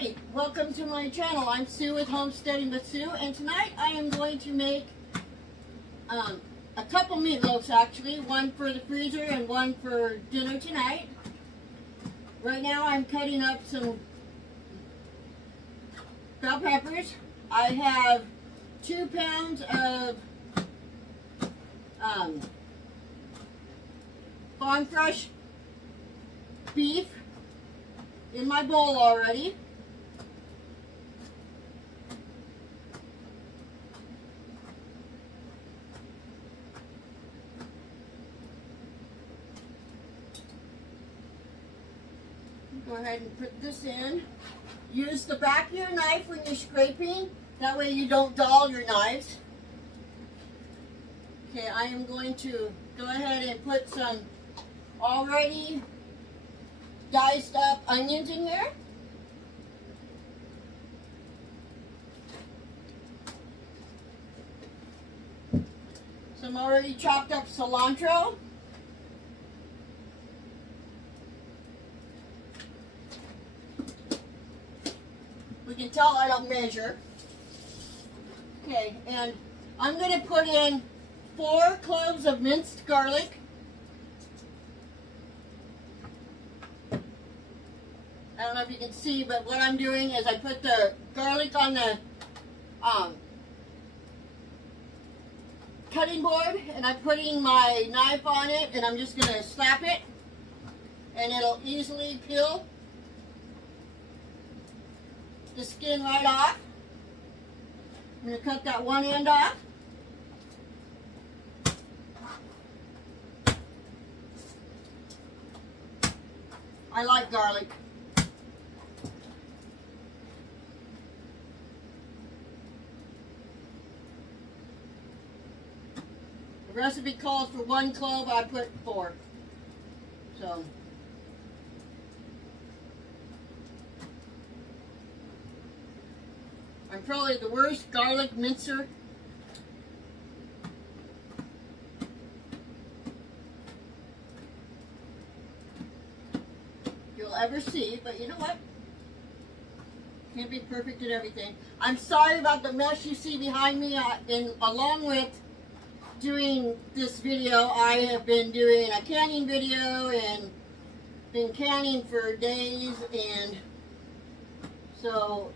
Alrighty, welcome to my channel. I'm Sue with Homesteading with Sue, and tonight I am going to make a couple meatloafs actually, one for the freezer and one for dinner tonight. Right now I'm cutting up some bell peppers. I have 2 pounds of farm fresh beef in my bowl already. Go ahead and put this in. Use the back of your knife when you're scraping. That way you don't dull your knives. Okay, I am going to go ahead and put some already diced up onions in here. Some already chopped up cilantro. We can tell I don't measure. Okay, and I'm going to put in 4 cloves of minced garlic. I don't know if you can see, but what I'm doing is I put the garlic on the cutting board, and I'm putting my knife on it, and I'm just going to slap it, and it'll easily peel the skin right off. I'm going to cut that one end off. I like garlic. The recipe calls for 1 clove, I put 4. So I'm probably the worst garlic mincer you'll ever see, but you know what? Can't be perfect at everything. I'm sorry about the mess you see behind me. Along with doing this video, I have been doing a canning video and been canning for days, and so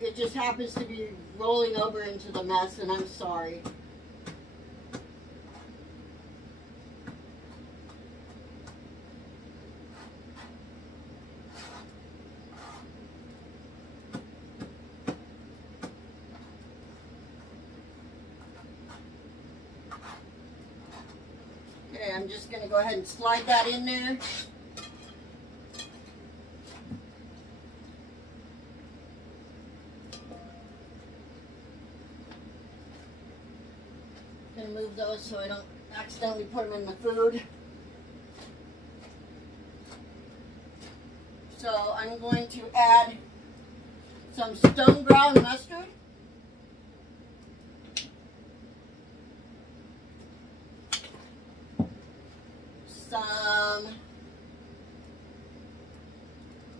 it just happens to be rolling over into the mess, and I'm sorry. Okay, I'm just going to go ahead and slide that in there. I'm going to move those so I don't accidentally put them in the food. So I'm going to add some stone ground mustard. Some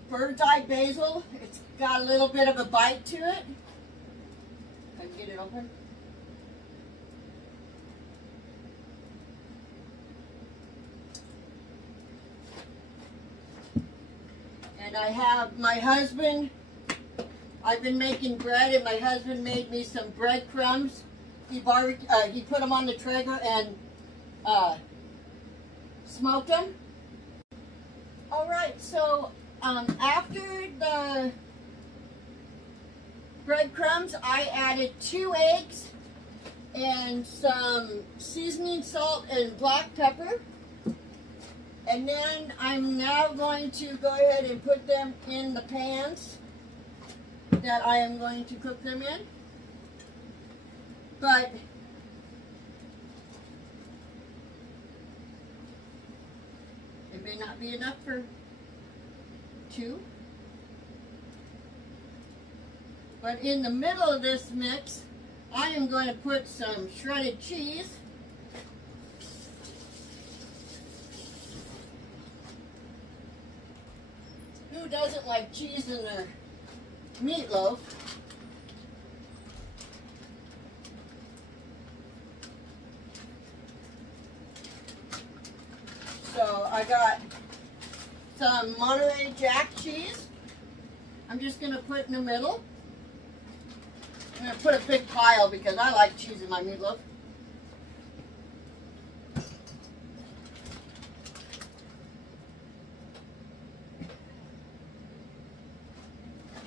bird's eye basil. It's got a little bit of a bite to it. I can get it open. And I have my husband, I've been making bread, and my husband made me some bread crumbs. He put them on the Traeger and smoked them. Alright, so after the breadcrumbs, I added 2 eggs and some seasoning salt and black pepper. And then I'm now going to go ahead and put them in the pans that I am going to cook them in. But it may not be enough for 2. But in the middle of this mix, I am going to put some shredded cheese. Who doesn't like cheese in their meatloaf. So I got some Monterey Jack cheese. I'm just going to put in the middle. I'm going to put a big pile because I like cheese in my meatloaf.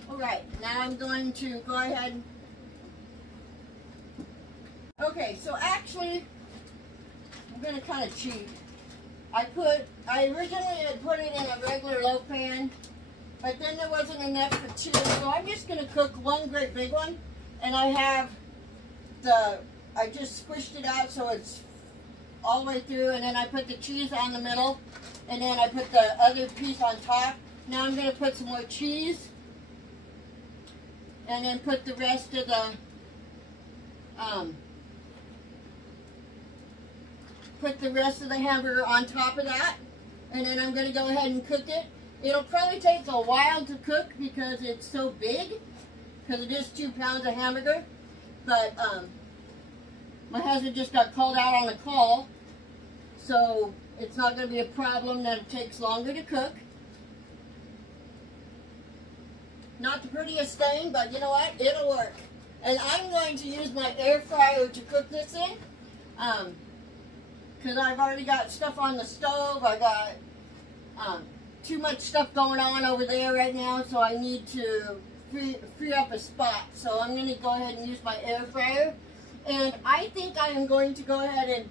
Alright, now I'm going to go ahead. Okay, so actually, I'm going to kind of cheat. I originally had put it in a regular loaf pan, but then there wasn't enough for two, so I'm just going to cook one great big one, and I just squished it out so it's all the way through, and then I put the cheese on the middle, and then I put the other piece on top. Now I'm going to put some more cheese, and then put the rest of the, hamburger on top of that, and then I'm going to go ahead and cook it. It'll probably take a while to cook because it's so big, because it is 2 pounds of hamburger, but my husband just got called out on a call, so it's not going to be a problem that it takes longer to cook. Not the prettiest thing, but you know what? It'll work. And I'm going to use my air fryer to cook this in. Because I've already got stuff on the stove. I got too much stuff going on over there right now, so I need to free up a spot. So I'm going to go ahead and use my air fryer. And I think I am going to go ahead and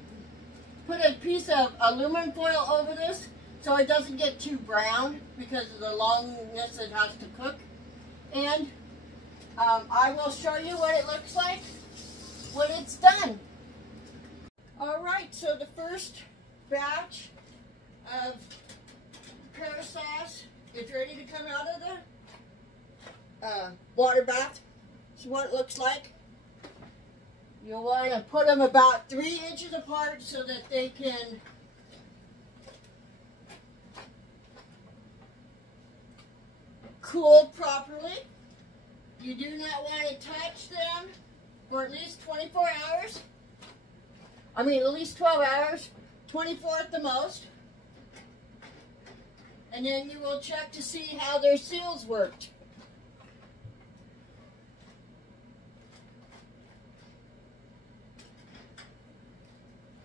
put a piece of aluminum foil over this so it doesn't get too brown because of the longness it has to cook. And I will show you what it looks like when it's done. Alright, so the first batch of Clair sauce is ready to come out of the water bath. This is what it looks like. You'll want to put them about 3 inches apart so that they can cool properly. You do not want to touch them for at least 24 hours. I mean, at least 12 hours, 24 at the most. And then you will check to see how their seals worked.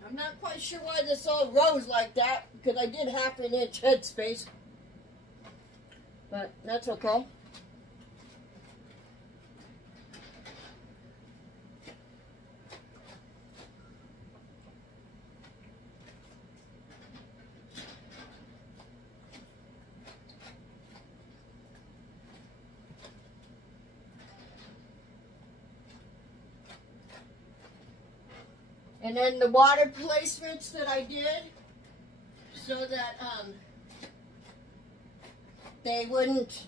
I'm not quite sure why this all rose like that, because I did 1/2 inch head space. But that's okay. And then the water placements that I did so that they wouldn't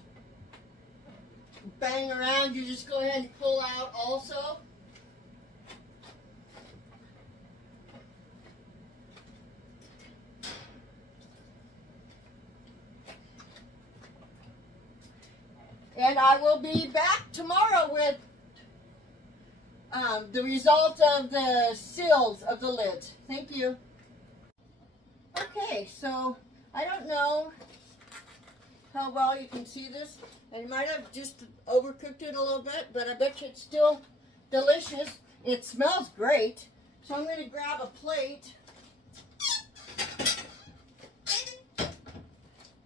bang around, you just go ahead and pull out also. And I will be back tomorrow with the result of the seals of the lids. Thank you. Okay, so I don't know how well you can see this. I might have just overcooked it a little bit, but I bet you it's still delicious. It smells great. So I'm going to grab a plate.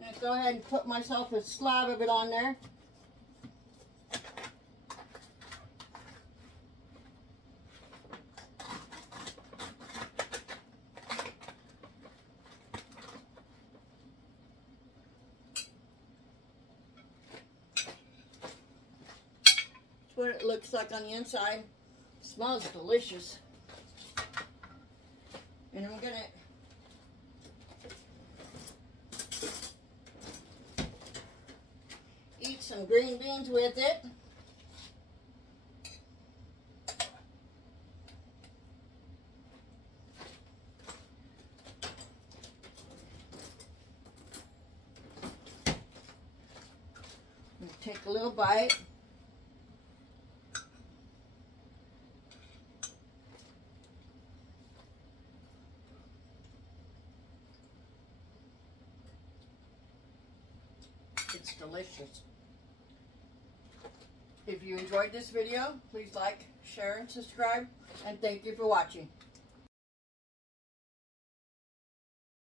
And go ahead and put myself a slab of it on there. What it looks like on the inside. It smells delicious. And I'm gonna eat some green beans with it. Take a little bite. It's delicious. If you enjoyed this video, please like, share, and subscribe. And thank you for watching.